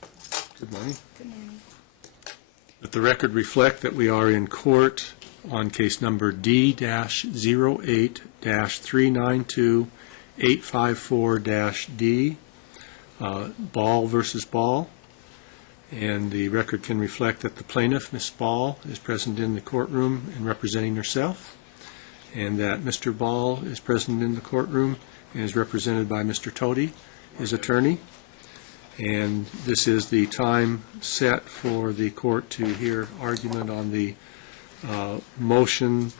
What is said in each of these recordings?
Good morning. Good morning. Let the record reflect that we are in court on case number D-08-392854-D, Ball versus Ball. And the record can reflect that the plaintiff, Ms. Ball, is present in the courtroom and representing herself, and that Mr. Ball is present in the courtroom and is represented by Mr. Tody, his attorney. And this is the time set for the court to hear argument on the motion,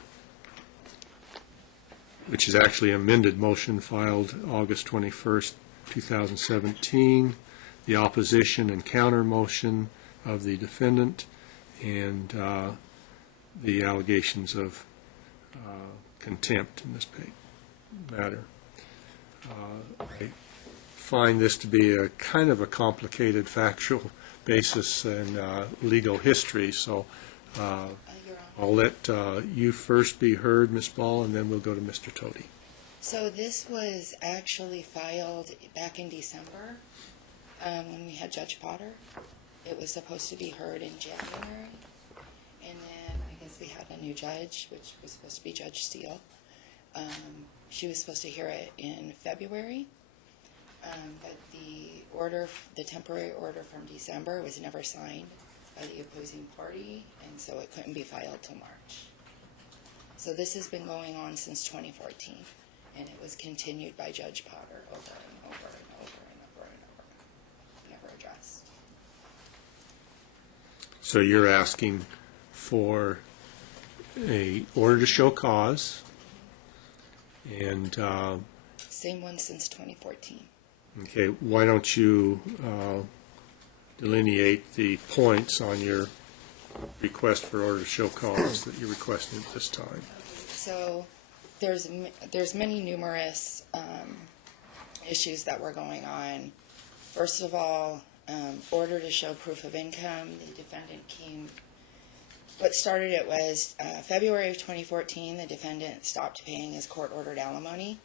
which is actually amended motion filed August 21st, 2017, the opposition and counter motion of the defendant, and the allegations of contempt in this matter. I find this to be a kind of a complicated factual basis and legal history, so I'll let you first be heard, Ms. Ball, and then we'll go to Mr. Tody. So this was actually filed back in December when we had Judge Potter. It was supposed to be heard in January, and then I guess we had a new judge, which was supposed to be Judge Steele. She was supposed to hear it in February. But the temporary order from December was never signed by the opposing party, and so it couldn't be filed till March. So this has been going on since 2014, and it was continued by Judge Potter over and over and over and over and over, never addressed. So you're asking for a order to show cause, and Same one since 2014. okay, why don't you delineate the points on your request for order to show cause that you're requesting at this time? So there's many numerous issues that were going on. First of all, order to show proof of income. The defendant came. What started it was February of 2014. The defendant stopped paying his court-ordered alimony.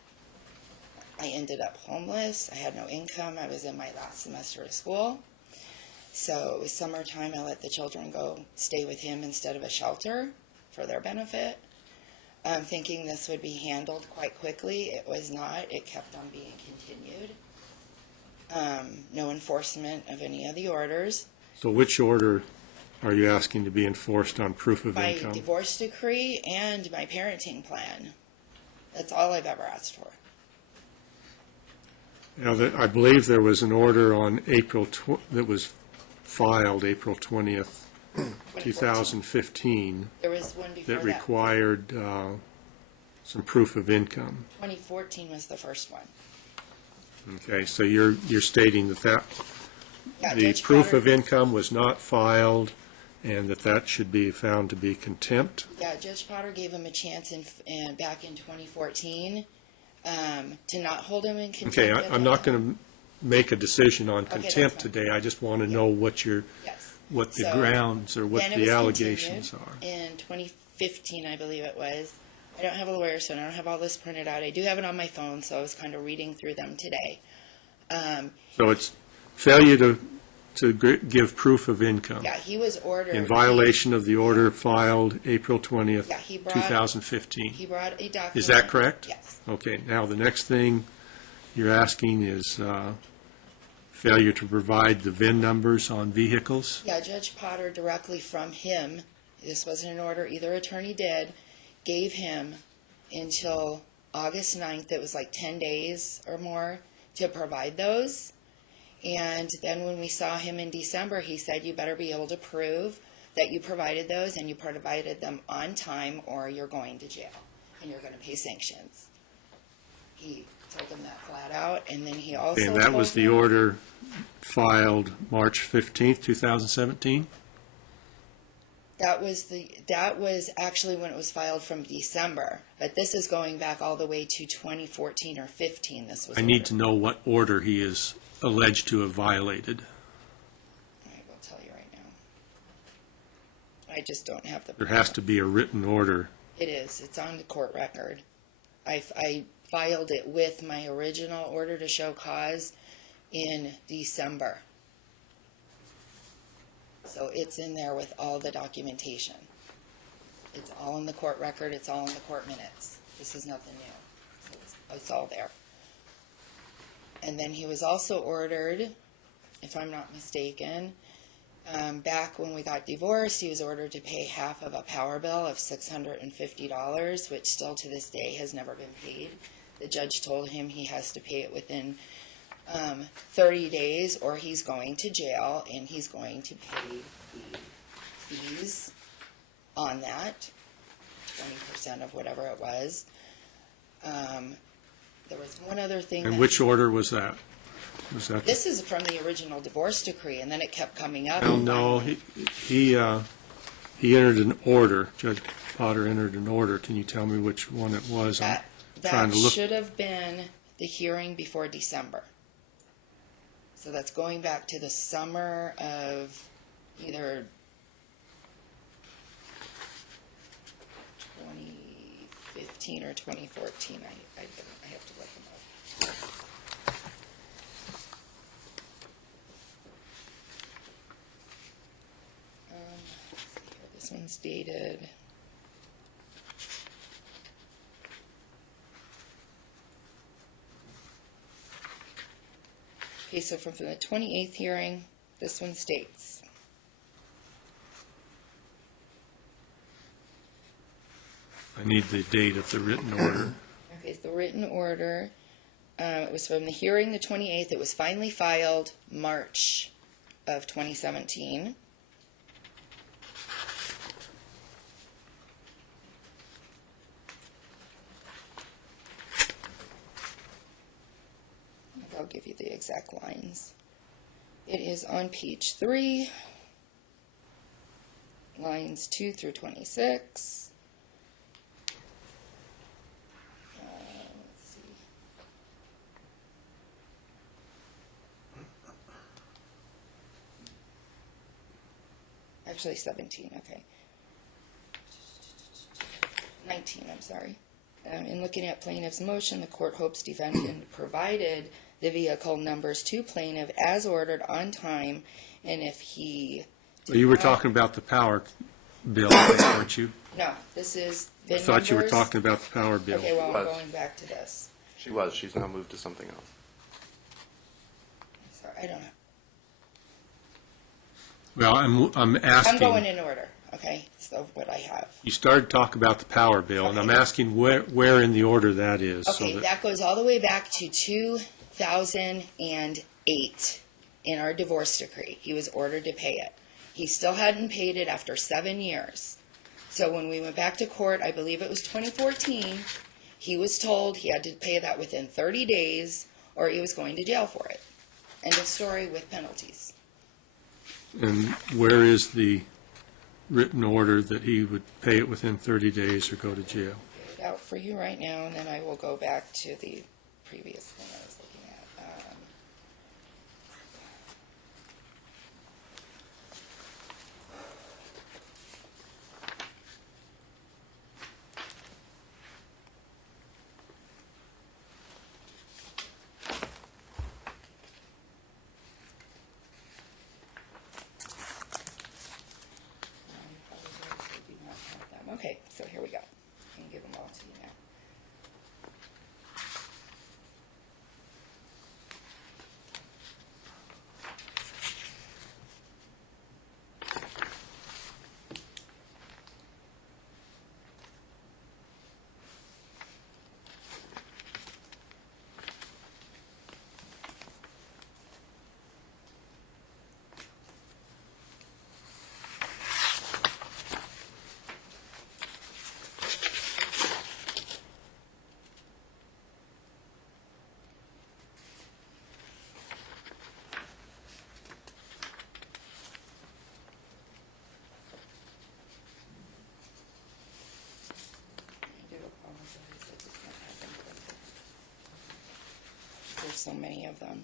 I ended up homeless. I had no income. I was in my last semester of school. So it was summertime. I let the children go stay with him instead of a shelter for their benefit, thinking this would be handled quite quickly. It was not. It kept on being continued. No enforcement of any of the orders. So which order are you asking to be enforced on proof of income? My divorce decree and my parenting plan. That's all I've ever asked for. Now, I believe there was an order on that was filed April 20th, 2015, There was one before that that. required some proof of income. 2014 was the first one. Okay, so you're stating that Yeah, the Judge proof Potter- of income was not filed and that should be found to be contempt? Yeah, Judge Potter gave him a chance back in 2014 to not hold him in contempt. Okay, I'm not going to make a decision on Okay, contempt that's fine. today. I just want to know what Yes. the So, grounds or what then it the was allegations continued are. In 2015, I believe it was. I don't have a lawyer, so I don't have all this printed out. I do have it on my phone, so I was kind of reading through them today. So it's failure to give proof of income Yeah, he was ordered. in violation of the order filed April 20th, Yeah, he brought- 2015. He brought a document. Is that correct? Yes. Okay, now the next thing you're asking is failure to provide the VIN numbers on vehicles? Yeah, Judge Potter directly from him, this wasn't an order either attorney did, gave him until August 9th, it was like 10 days or more, to provide those. And then when we saw him in December, he said, you better be able to prove that you provided those and you provided them on time or you're going to jail and you're going to pay sanctions. He told him that flat out, and then he also And that was told the him- order filed March 15th, 2017? That was actually when it was filed from December, but this is going back all the way to 2014 or 15. This was. I need to know what order he is alleged to have violated. I will tell you right now. I just don't have the. There has to be a written order. It is. It's on the court record. I filed it with my original order to show cause in December. So it's in there with all the documentation. It's all in the court record, it's all in the court minutes. This is nothing new. So it's all there. And then he was also ordered, if I'm not mistaken, back when we got divorced, he was ordered to pay half of a power bill of $650, which still to this day has never been paid. The judge told him he has to pay it within 30 days or he's going to jail, and he's going to pay the fees on that, 20% of whatever it was. There was one other thing. And which order was that? Was that? This is from the original divorce decree, and then it kept coming up. Well, no, he entered an order. Judge Potter entered an order. Can you tell me which one it was? That should have been the hearing before December. So that's going back to the summer of either 2015 or 2014. I have to look them up. Let's see here. This one's dated. Okay, so from the 28th hearing, this one states, I need the date of the written order. okay, the written order, it was from the hearing the 28th. It was finally filed March of 2017. I'll give you the exact lines. It is on page 3, lines 2 through 26. Let's see. Actually, 17, okay. 19, I'm sorry. In looking at plaintiff's motion, the court hopes defendant provided the vehicle numbers to plaintiff as ordered on time, and if he... Well, you were talking about the power bill, weren't you? No, this is I VIN thought you were numbers. talking about the power bill. Okay, well, I'm Was. going back to this. She was. She's now moved to something else. Sorry, I don't know. Well, I'm asking. I'm going in order, okay, so what I have. You started talking about the power bill, and I'm Okay. asking where in the order that is. Okay, that goes all the way back to 2008 in our divorce decree. He was ordered to pay it. He still hadn't paid it after 7 years. So when we went back to court, I believe it was 2014, he was told he had to pay that within 30 days or he was going to jail for it. End of story, with penalties. And where is the written order that he would pay it within 30 days or go to jail? Get it out for you right now, and then I will go back to the previous thing I was looking at. Okay, so here we go. I can give them all to you now. I do apologize, I just don't have them printed. There's so many of them.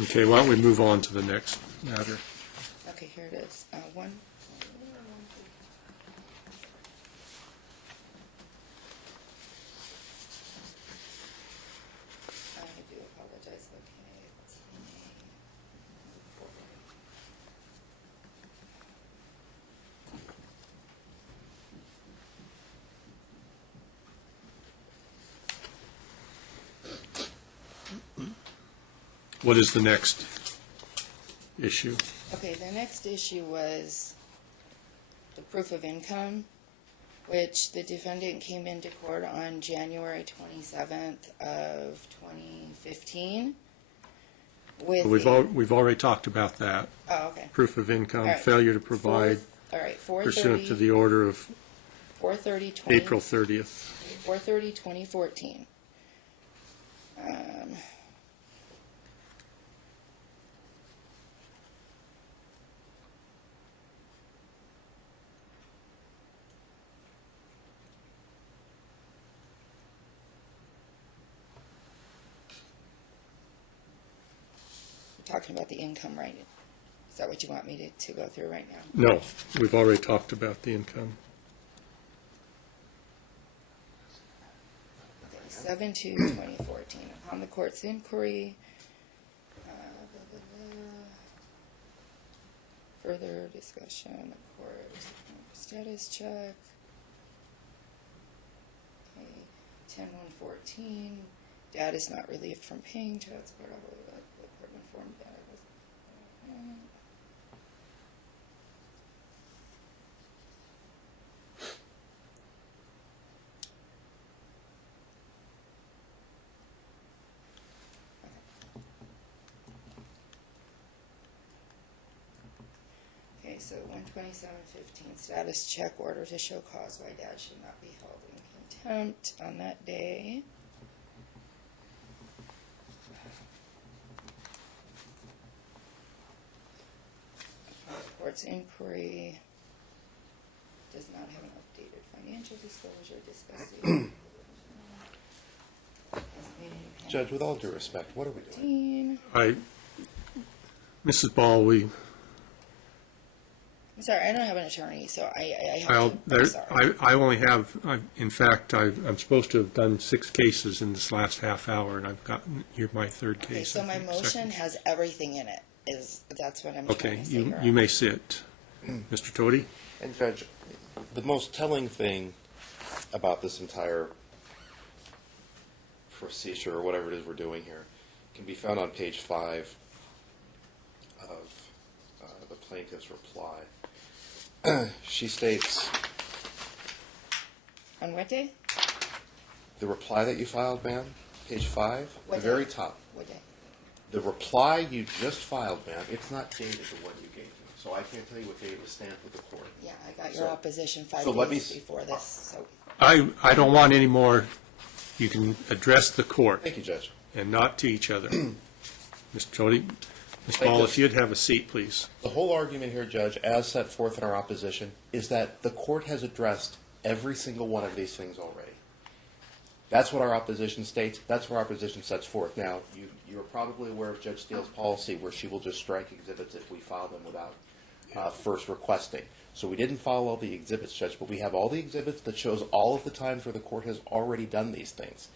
Okay, why don't we move on to the next matter? Okay, here it is. One. I do apologize. What is the next issue? Okay, the next issue was the proof of income, which the defendant came into court on January 27th of 2015. With We've already talked about that. Oh, okay. Proof of income, All right. failure to provide All right, pursuant to the order of 4/30/20 April 30th. 4/30/2014. Talking about the income, right? Is that what you want me to go through right now? No, we've already talked about the income. 7/2/2014. Upon the court's inquiry, further discussion, of course, status check. Okay, 10/1/14. Dad is not relieved from paying child support. The court informed dad was. Okay, so 1/27/15 status check, order to show cause why dad should not be held in contempt on that day. Court's inquiry does not have an updated financial disclosure discussing. Judge, with all due respect, what are we doing? Mrs. Ball, I'm sorry, I don't have an attorney, so I have to, I'm sorry. I only have, in fact, I'm supposed to have done 6 cases in this last half hour, and I've gotten, you're my third case. Okay, so I my think, motion second. has everything in it, that's what I'm Okay, trying to say. you may sit. Mr. Tody? And Judge, the most telling thing about this entire procedure, or whatever it is we're doing here, can be found on page 5 of the plaintiff's reply. She states, On what day? the reply that you filed, ma'am, page 5, What the very day? top. What day? The reply you just filed, ma'am, it's not dated the one you gave me, so I can't tell you what date it was stamped with the court. Yeah, I got your So- opposition 5 so let me days before this, so. I don't want any more, you can address the court Thank you, Judge. and not to each other. Mr. Tody? Ms. Ball, if you'd have a seat, please. The whole argument here, Judge, as set forth in our opposition, is that the court has addressed every single one of these things already. That's what our opposition states. That's what our opposition sets forth. Now, you're probably aware of Judge Steele's policy where she will just strike exhibits if we file them without first requesting. So we didn't follow all the exhibits, Judge, but we have all the exhibits that shows all of the times where the court has already done these things.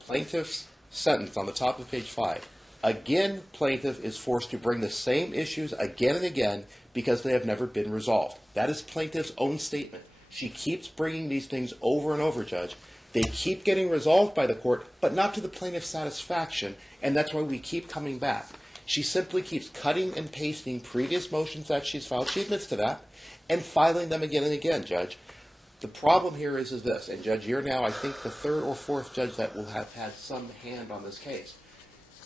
Plaintiff's sentence on the top of page 5. Again, plaintiff is forced to bring the same issues again and again because they have never been resolved. That is plaintiff's own statement. She keeps bringing these things over and over, Judge. They keep getting resolved by the court, but not to the plaintiff's satisfaction, and that's why we keep coming back. She simply keeps cutting and pasting previous motions that she's filed, she admits to that, and filing them again and again, Judge. The problem here is this, and Judge, you're now, I think, the third or fourth judge that will have had some hand on this case.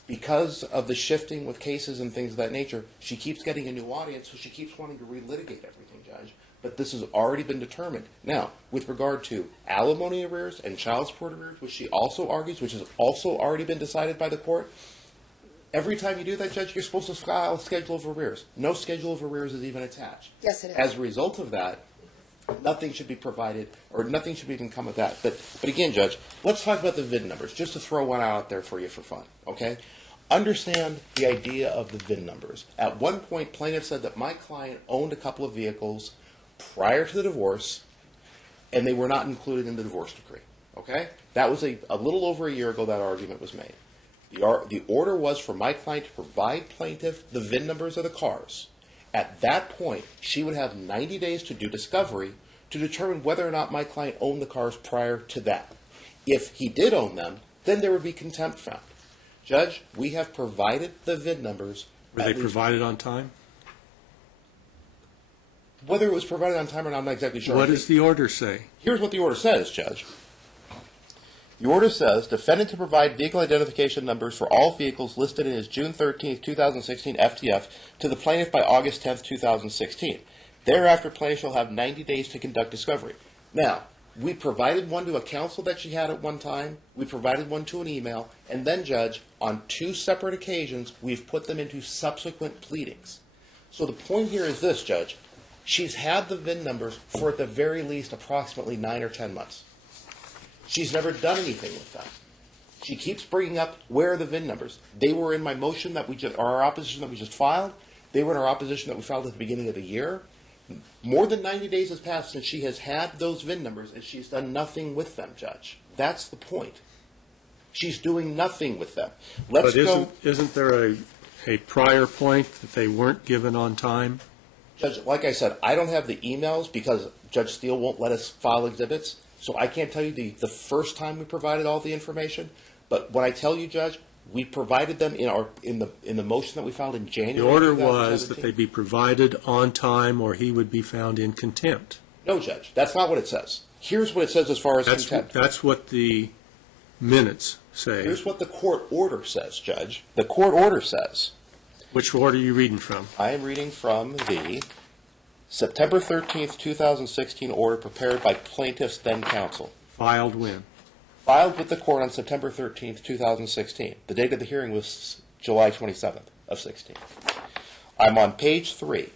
Because of the shifting with cases and things of that nature, she keeps getting a new audience, so she keeps wanting to relitigate everything, Judge. But this has already been determined. Now, with regard to alimony arrears and child support arrears, which she also argues, which has also already been decided by the court, every time you do that, Judge, you're supposed to file a schedule of arrears. No schedule of arrears is even attached. Yes, it is. As a result of that, nothing should be provided, or nothing should even come of that. But again, Judge, let's talk about the VIN numbers, just to throw one out there for you for fun, okay? Understand the idea of the VIN numbers. At one point, plaintiff said that my client owned a couple of vehicles prior to the divorce, and they were not included in the divorce decree, okay? That was a little over a year ago that argument was made. The order was for my client to provide plaintiff the VIN numbers of the cars. At that point, she would have 90 days to do discovery to determine whether or not my client owned the cars prior to that. If he did own them, then there would be contempt found. Judge, we have provided the VIN numbers. Were they provided on time? Whether it was provided on time or not, I'm not exactly sure. What does the order say? Here's what the order says, Judge. The order says, defendant to provide vehicle identification numbers for all vehicles listed in his June 13, 2016 FTF to the plaintiff by August 10, 2016. Thereafter, plaintiff shall have 90 days to conduct discovery. Now, we provided one to a counsel that she had at one time. We provided one to an email. And then, Judge, on two separate occasions, we've put them into subsequent pleadings. So the point here is this, Judge. She's had the VIN numbers for at the very least approximately 9 or 10 months. She's never done anything with them. She keeps bringing up, where are the VIN numbers? They were in my motion that or our opposition that we just filed. They were in our opposition that we filed at the beginning of the year. More than 90 days has passed since she has had those VIN numbers, and she's done nothing with them, Judge. That's the point. She's doing nothing with them. Let's go. Isn't there a prior point that they weren't given on time? Judge, like I said, I don't have the emails because Judge Steele won't let us file exhibits. So I can't tell you the first time we provided all the information, but when I tell you, Judge, we provided them in the motion that we filed in January. The order was that they be provided on time, or he would be found in contempt. No, Judge, that's not what it says. Here's what it says as far as contempt. That's what the minutes say. Here's what the court order says, Judge. The court order says. Which order are you reading from? I am reading from the September 13th, 2016 order prepared by plaintiff's then counsel. Filed when? Filed with the court on September 13th, 2016. The date of the hearing was July 27th of 16. I'm on page 3.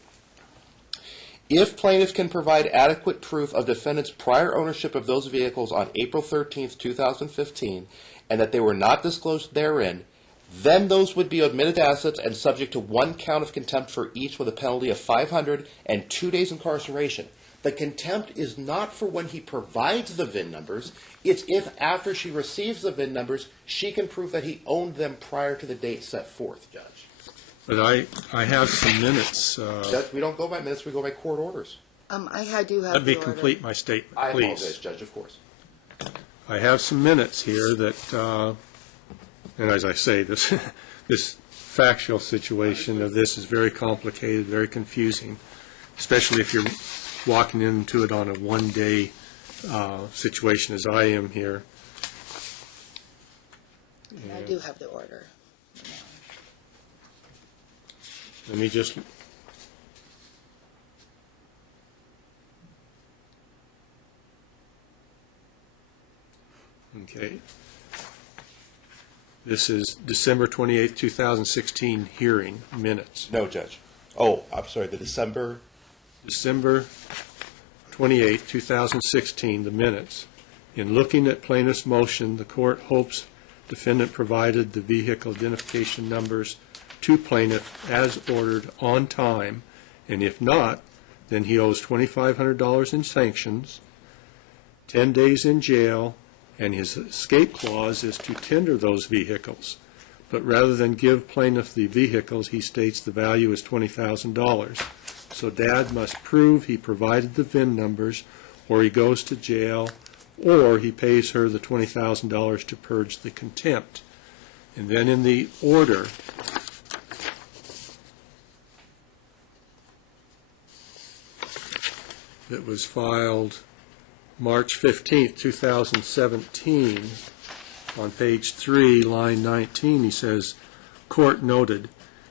If plaintiff can provide adequate proof of defendant's prior ownership of those vehicles on April 13th, 2015, and that they were not disclosed therein, then those would be admitted assets and subject to 1 count of contempt for each with a penalty of $500 and 2 days incarceration. The contempt is not for when he provides the VIN numbers. It's if after she receives the VIN numbers, she can prove that he owned them prior to the date set forth, Judge. But I have some minutes. Judge, we don't go by minutes, we go by court orders. I do have Let me the order. complete my statement, I please. apologize, Judge, of course. I have some minutes here that, and as I say, this factual situation of this is very complicated, very confusing, especially if you're walking into it on a one-day situation as I am here. And I do have the order. Let me just okay. This is December 28th, 2016 hearing minutes. No, Judge. Oh, I'm sorry, the December 28th, 2016, the minutes. In looking at plaintiff's motion, the court hopes defendant provided the vehicle identification numbers to plaintiff as ordered on time, and if not, then he owes $2,500 in sanctions, 10 days in jail, and his escape clause is to tender those vehicles. But rather than give plaintiff the vehicles, he states the value is $20,000. So Dad must prove he provided the VIN numbers, or he goes to jail, or he pays her the $20,000 to purge the contempt. And then in the order, that was filed March 15th, 2017, on page 3, line 19, he says, "Court noted,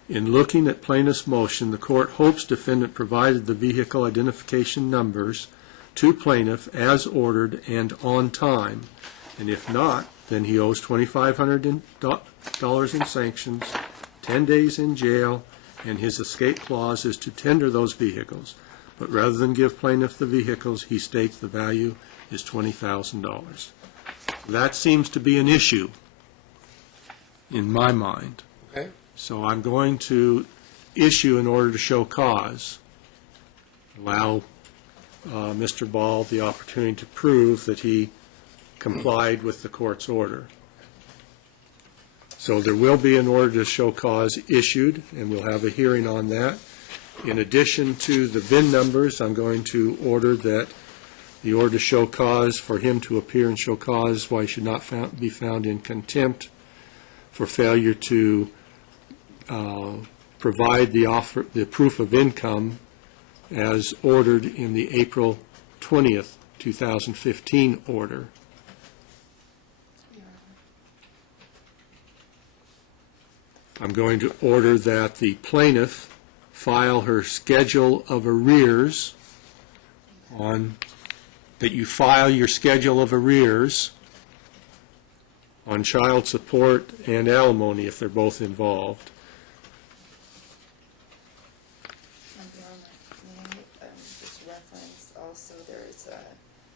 in looking at plaintiff's motion, the court hopes defendant provided the vehicle identification numbers to plaintiff as ordered and on time, and if not, then he owes $2,500 in sanctions, 10 days in jail, and his escape clause is to tender those vehicles. But rather than give plaintiff the vehicles, he states the value is $20,000. That seems to be an issue in my mind. Okay. So I'm going to issue an order to show cause, allow Mr. Ball the opportunity to prove that he complied with the court's order. So there will be an order to show cause issued, and we'll have a hearing on that. In addition to the VIN numbers, I'm going to order that the order to show cause for him to appear and show cause why he should not be found in contempt for failure to provide the proof of income as ordered in the April 20th, 2015 order. I'm going to order that the plaintiff file her schedule of arrears that you file your schedule of arrears on child support and alimony if they're both involved. Just reference also, there's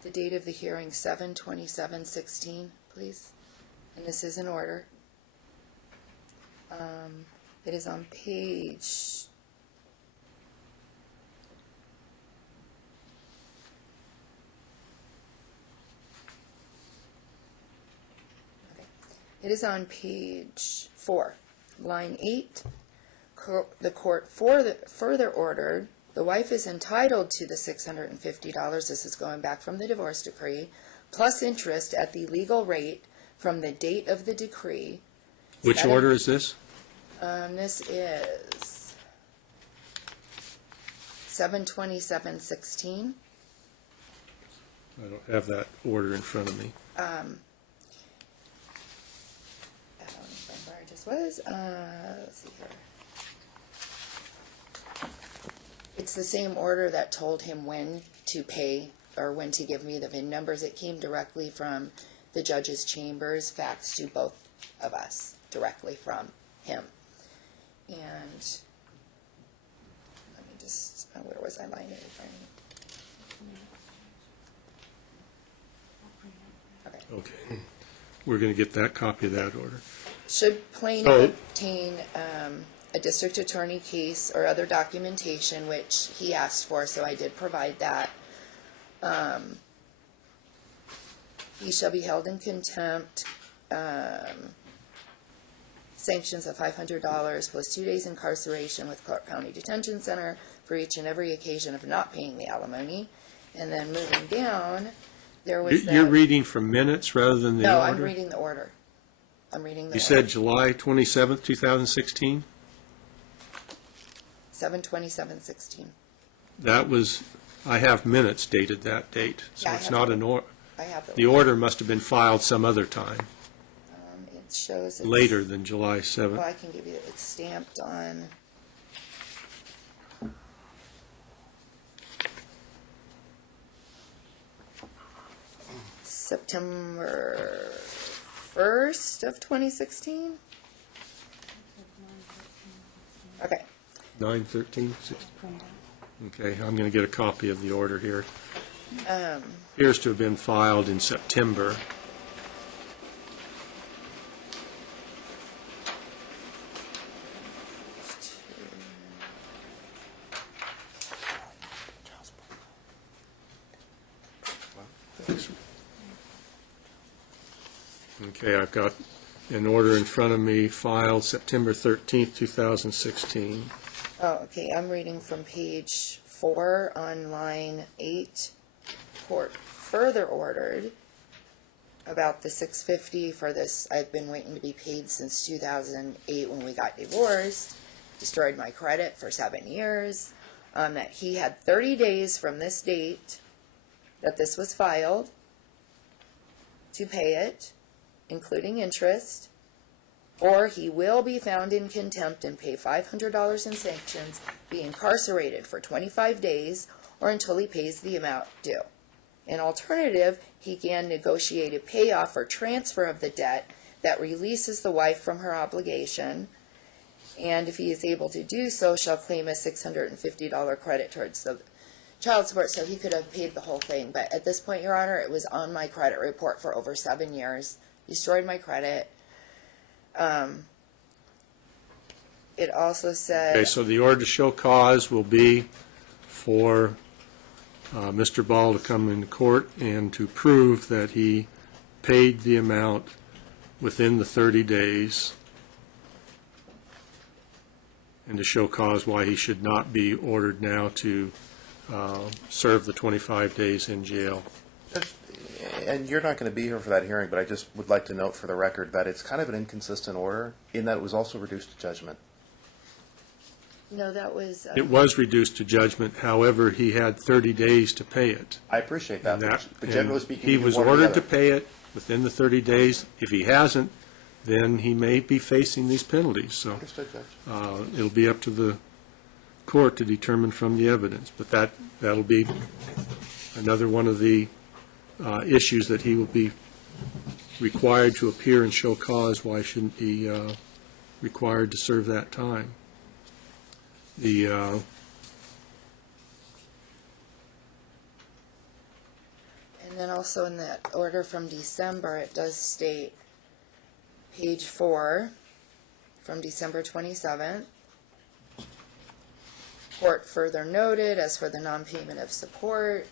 the date of the hearing, 7/27/16, please. And this is in order. It is on page It is on page 4, line 8. The court further ordered the wife is entitled to the $650, this is going back from the divorce decree, plus interest at the legal rate from the date of the decree. Which order is this? This is 7/27/16. I don't have that order in front of me. I don't remember where I just was. Let's see here. It's the same order that told him when to pay or when to give me the VIN numbers. It came directly from the judge's chambers, faxed to both of us, directly from him. And let me just, where was I line 8? Okay. Okay. We're going to get that copy of that order. Should plaintiff obtain a district attorney case or other documentation, which he asked for, so I did provide that, he shall be held in contempt, sanctions of $500 plus 2 days incarceration with Clark County Detention Center for each and every occasion of not paying the alimony. And then moving down, there was that. You're reading from minutes rather than the order? No, I'm reading the order. I'm reading the order. You said July 27th, 2016? 7/27/16. That was, I have minutes dated that date, so Yeah, it's not an order. I have The order must have been filed some other time, It shows it's, later than July Well, 7th. I can give you, it's stamped on. September 1st of 2016? Okay. 9/13/16? Okay, I'm going to get a copy of the order here. Appears to have been filed in September. Okay, I've got an order in front of me filed September 13th, 2016. Oh, okay, I'm reading from page 4 on line 8. Court further ordered about the $650 for this. I've been waiting to be paid since 2008 when we got divorced. Destroyed my credit for 7 years. That he had 30 days from this date that this was filed, to pay it, including interest, or he will be found in contempt and pay $500 in sanctions, be incarcerated for 25 days, or until he pays the amount due. An alternative, he can negotiate a payoff or transfer of the debt that releases the wife from her obligation, and if he is able to do so, shall claim a $650 credit towards the child support, so he could have paid the whole thing. But at this point, Your Honor, it was on my credit report for over 7 years, destroyed my credit. It also said... Okay, so the order to show cause will be for Mr. Ball to come into court and to prove that he paid the amount within the 30 days and to show cause why he should not be ordered now to serve the 25 days in jail. And you're not going to be here for that hearing, but I just would like to note for the record that it's kind of an inconsistent order in that it was also reduced to judgment. No, that was... It was reduced to judgment, however, he had 30 days to pay it. I appreciate that, but generally speaking... He was ordered to pay it within the 30 days. If he hasn't, then he may be facing these penalties. So Understood, Judge. it'll be up to the court to determine from the evidence. But that'll be another one of the issues that he will be required to appear and show cause why shouldn't he required to serve that time. And then also in that order from December, it does state, page 4, from December 27th, court further noted, as for the non-payment of support,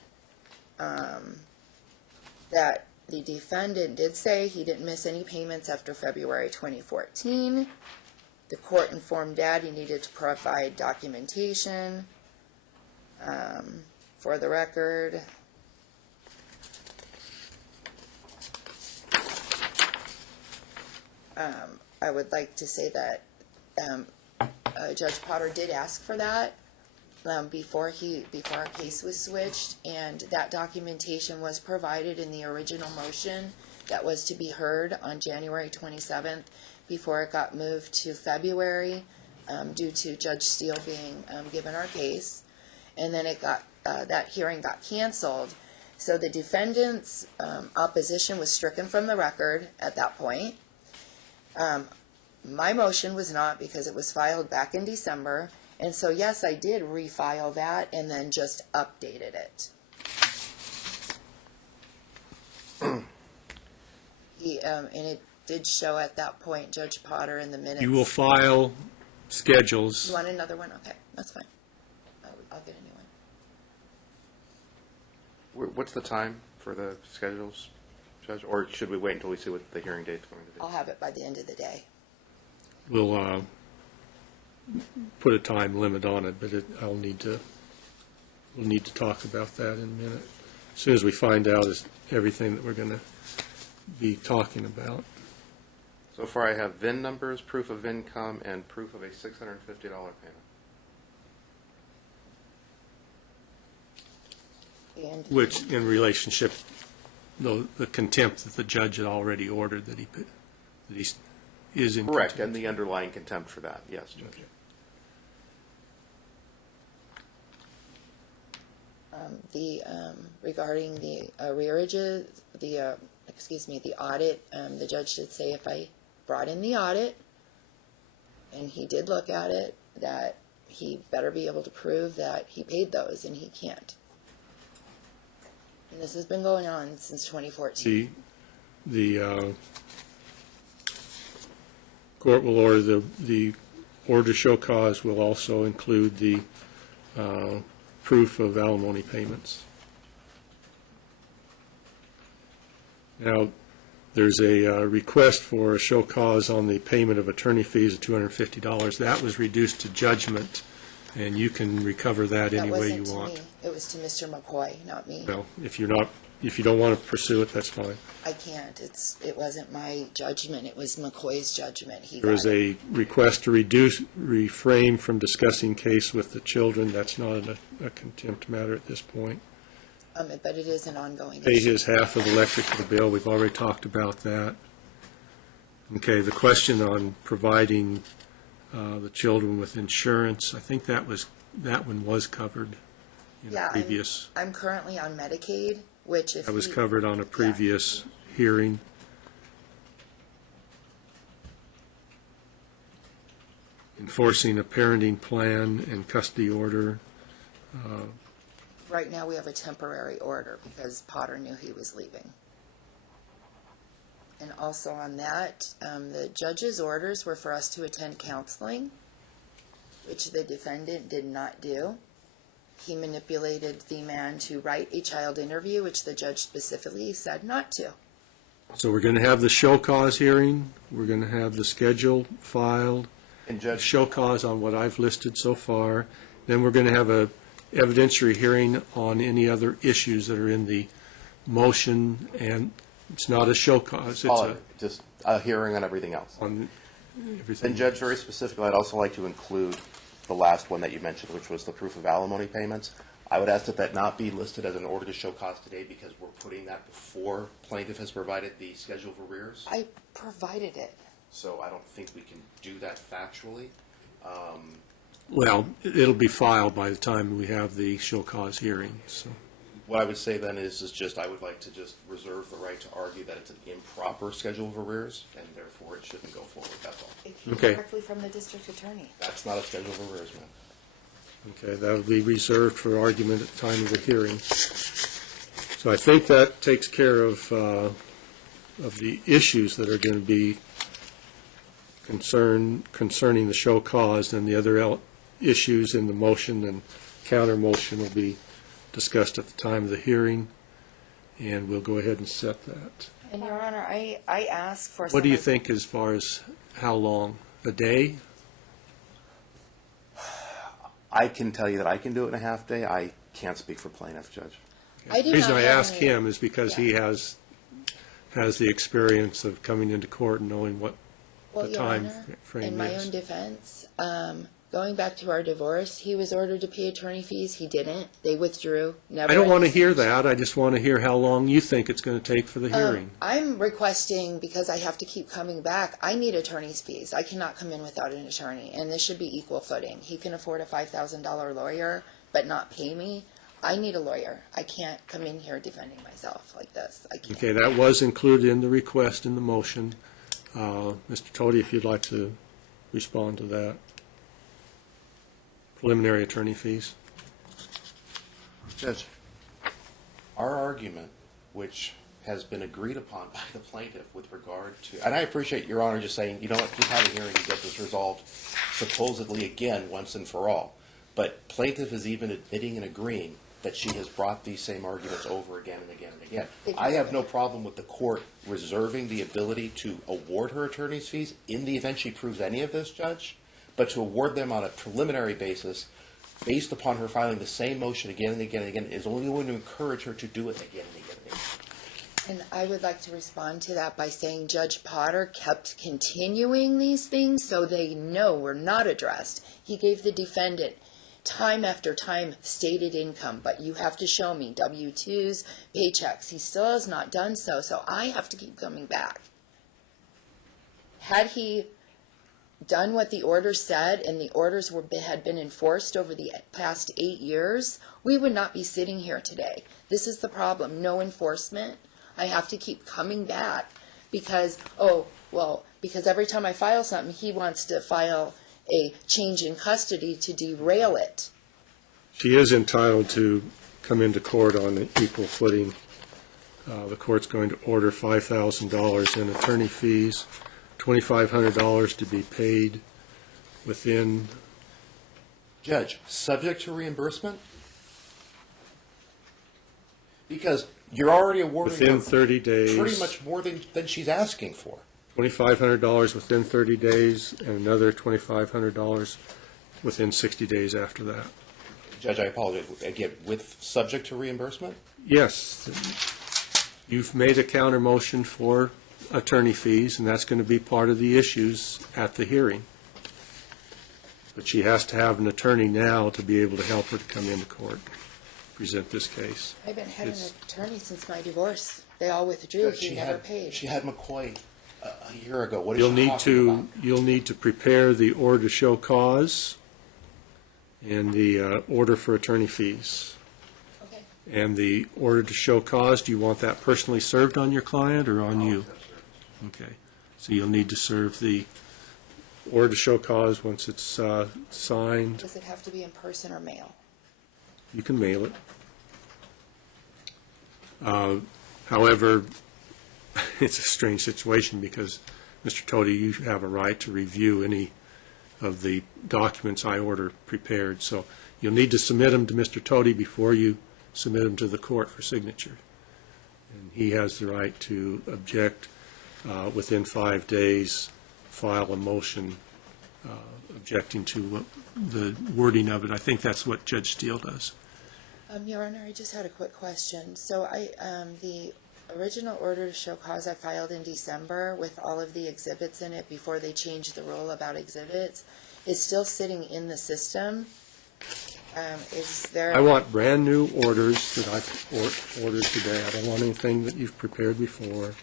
that the defendant did say he didn't miss any payments after February 2014. The court informed Dad he needed to provide documentation for the record. I would like to say that Judge Potter did ask for that before our case was switched, and that documentation was provided in the original motion that was to be heard on January 27th before it got moved to February due to Judge Steele being given our case, and then that hearing got canceled. So the defendant's opposition was stricken from the record at that point. My motion was not, because it was filed back in December, and so yes, I did refile that and then just updated it. And it did show at that point, Judge Potter, in the minutes. You will file schedules. You want another one? Okay, that's fine. I'll get a new one. What's the time for the schedules, Judge? Or should we wait until we see what the hearing date's going to be? I'll have it by the end of the day. We'll put a time limit on it, but we'll need to talk about that in a minute. As soon as we find out is everything that we're going to be talking about. So far I have VIN numbers, proof of income, and proof of a $650 payment. And Which, in relationship, the contempt that the judge had already ordered that he is in Correct, contempt. and the underlying contempt for that, yes, Judge. Okay. Regarding the arrearages, the audit, the judge did say if I brought in the audit, and he did look at it, that he better be able to prove that he paid those, and he can't. And this has been going on since 2014. The court will order the order to show cause will also include the proof of alimony payments. Now, there's a request for a show cause on the payment of attorney fees of $250. That was reduced to judgment, and you can recover that any way you want. That wasn't to me. It was to Mr. McCoy, not me. Well, if you don't want to pursue it, that's fine. I can't. It wasn't my judgment. It was McCoy's judgment. There is a request to refrain from discussing case with the children. That's not a contempt matter at this point. But it is an ongoing Pay issue. his half of the electrical bill, we've already talked about that. Okay, the question on providing the children with insurance, I think that one was covered in a Yeah, previous, I'm currently on Medicaid, which if that was he- covered on a previous hearing. Enforcing a parenting plan and custody order. Right now, we have a temporary order because Potter knew he was leaving. And also on that, the judge's orders were for us to attend counseling, which the defendant did not do. He manipulated the man to write a child interview, which the judge specifically said not to. So we're going to have the show cause hearing, we're going to have the schedule filed, And Judge, show cause on what I've listed so far, then we're going to have a evidentiary hearing on any other issues that are in the motion, and it's not a show cause, it's just a hearing on everything else. on everything. And Judge, very specifically, I'd also like to include the last one that you mentioned, which was the proof of alimony payments. I would ask that that not be listed as an order to show cause today because we're putting that before plaintiff has provided the schedule of arrears. I provided it. So I don't think we can do that factually. Well, it'll be filed by the time we have the show cause hearing, so. What I would say then is just I would like to just reserve the right to argue that it's an improper schedule of arrears, and therefore it shouldn't go forward, that's all. It came Okay. directly from the district attorney. That's not a schedule of arrears, man. Okay, that'll be reserved for argument at the time of the hearing. So I think that takes care of the issues that are going to be concerning the show cause, and the other issues in the motion and counter motion will be discussed at the time of the hearing, and we'll go ahead and set that. And Your Honor, I asked for some. What do you of- think as far as how long? A day? I can tell you that I can do it in a half day. I can't speak for plaintiff, Judge. I do The reason not I have ask any- him is because he Yeah. has the experience of coming into court and knowing what Well, the Your time Honor, frame in my is. own defense, going back to our divorce, he was ordered to pay attorney fees. He didn't. They withdrew. Never. I don't want to had hear a sanction. that. I just want to hear how long you think it's going to take for the hearing. I'm requesting, because I have to keep coming back, I need attorney's fees. I cannot come in without an attorney, and this should be equal footing. He can afford a $5,000 lawyer, but not pay me. I need a lawyer. I can't come in here defending myself like this. I can't. Okay, that was included in the request in the motion. Mr. Tody, if you'd like to respond to that. Preliminary attorney fees. Judge, our argument, which has been agreed upon by the plaintiff with regard to, and I appreciate Your Honor just saying, you know what, just have a hearing to get this resolved supposedly again once and for all. But plaintiff is even admitting and agreeing that she has brought these same arguments over again and again and again. I have no problem with the court reserving the ability to award her attorney's fees in the event she proves any of this, Judge, but to award them on a preliminary basis based upon her filing the same motion again and again and again is only going to encourage her to do it again and again and again. And I would like to respond to that by saying Judge Potter kept continuing these things so they know were not addressed. He gave the defendant time after time stated income, but you have to show me W-2s, paychecks. He still has not done so, so I have to keep coming back. Had he done what the order said and the orders had been enforced over the past 8 years, we would not be sitting here today. This is the problem, no enforcement. I have to keep coming back because, because every time I file something, he wants to file a change in custody to derail it. She is entitled to come into court on an equal footing. The court's going to order $5,000 in attorney fees, $2,500 to be paid within, Judge, subject to reimbursement? Because you're already awarding within her 30 days. pretty much more than she's asking for. $2,500 within 30 days, and another $2,500 within 60 days after that. Judge, I apologize. Again, with subject to reimbursement? Yes, you've made a counter motion for attorney fees, and that's going to be part of the issues at the hearing. But she has to have an attorney now to be able to help her to come into court. present this case. I've been had an It's- attorney since my divorce. They all withdrew. He never paid. She had McCoy a year ago. What is You'll she need talking about? you'll need to prepare the order to show cause and the order for attorney fees. Okay. And the order to show cause, do you want that personally served on your client or on you? Okay. So you'll need to serve the order to show cause once it's signed. Does it have to be in person or mail? You can mail it. However, it's a strange situation because, Mr. Tody, you have a right to review any of the documents I order prepared. So you'll need to submit them to Mr. Tody before you submit them to the court for signature. And he has the right to object within 5 days, file a motion objecting to the wording of it. I think that's what Judge Steele does. Your Honor, I just had a quick question. So the original order to show cause I filed in December with all of the exhibits in it before they changed the rule about exhibits is still sitting in the system. Is there? I want brand-new orders that I've ordered today. I don't want anything that you've prepared before.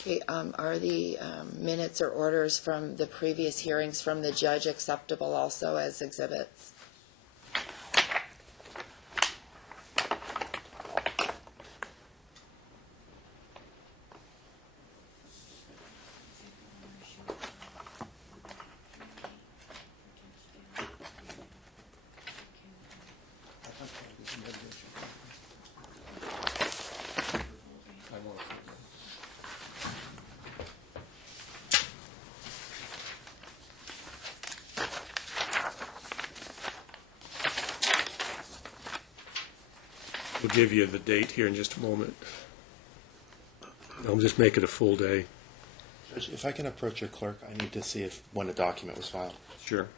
Okay, are the minutes or orders from the previous hearings from the judge acceptable also as exhibits? We'll give you the date here in just a moment. I'll just make it a full day. Judge, if I can approach your clerk, I need to see when a document was filed. Sure.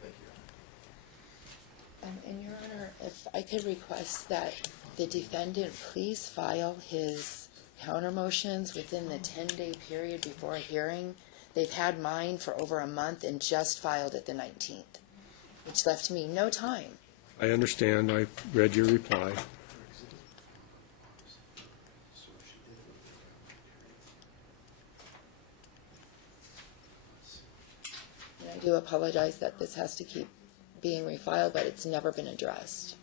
And Your Honor, if I could request that the defendant please file his counter motions within the 10-day period before a hearing. They've had mine for over a month and just filed it the 19th, which left me no time. I understand. I read your reply. And I do apologize that this has to keep being refiled, but it's never been addressed.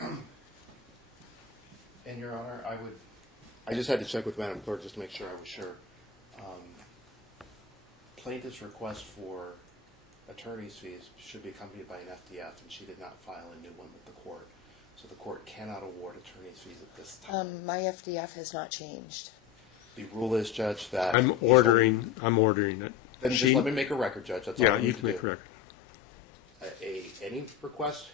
And Your Honor, I just had to check with Madam Clerk just to make sure I was sure. Plaintiff's request for attorney's fees should be accompanied by an FDF, and she did not file a new one with the court. So the court cannot award attorney's fees at this time. My FDF has not changed. The rule is, Judge, that... I'm ordering it. Then just let me make a record, Judge. That's all Yeah, I need you to can make do. a record. Any request,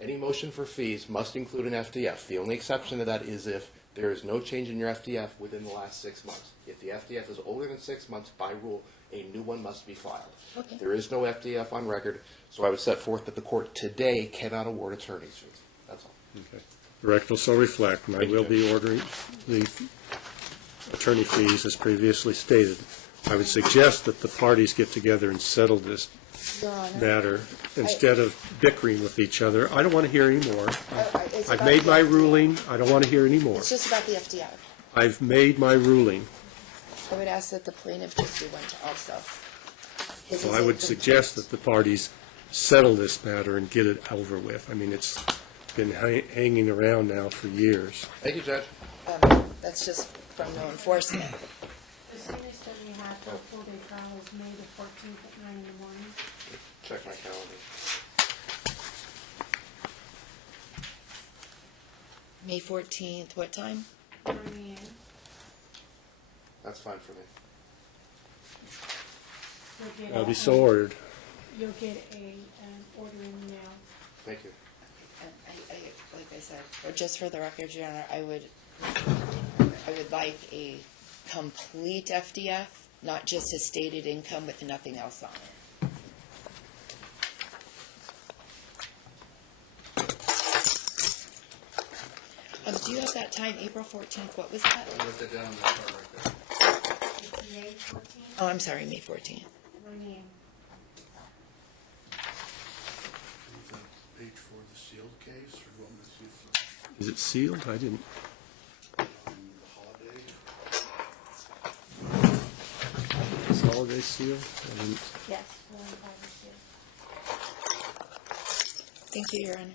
any motion for fees must include an FDF. The only exception to that is if there is no change in your FDF within the last 6 months. If the FDF is older than 6 months, by rule, a new one must be filed. Okay. There is no FDF on record, so I would set forth that the court today cannot award attorney's fees. That's all. Okay. The record will so reflect, and I Thank you, will Judge. be ordering the attorney fees as previously stated. I would suggest that the parties get together and settle this Your Honor. matter instead of bickering with each other. I don't want to hear any more. It's I've about made the my FDF. ruling. I don't want to hear any more. It's just about the FDF. I've made my ruling. I would ask that the plaintiff just do one also. His So is I would incomplete. suggest that the parties settle this matter and get it over with. I mean, it's been hanging around now for years. Thank you, Judge. That's just from no enforcement. The soonest that we have for a full-day trial is May the 14th at 9 in the morning. Check my calendar. May 14th, what time? 9 a.m. That's fine for me. You'll get I'll a- be so ordered. You'll get an order in the mail. Thank you. And like I said, or just for the record, Your Honor, I would like a complete FDF, not just a stated income with nothing else on it. Do you have that time, April 14th? What was that? I wrote that down in the chart right there. It's May 14th. Oh, I'm sorry, May 14th. No name. Is that page for the sealed case, or do you want me to see if Is it sealed? I didn't. the holiday? Is holiday sealed? I didn't. Yes, 1 5 or 2. Thank you, Your Honor.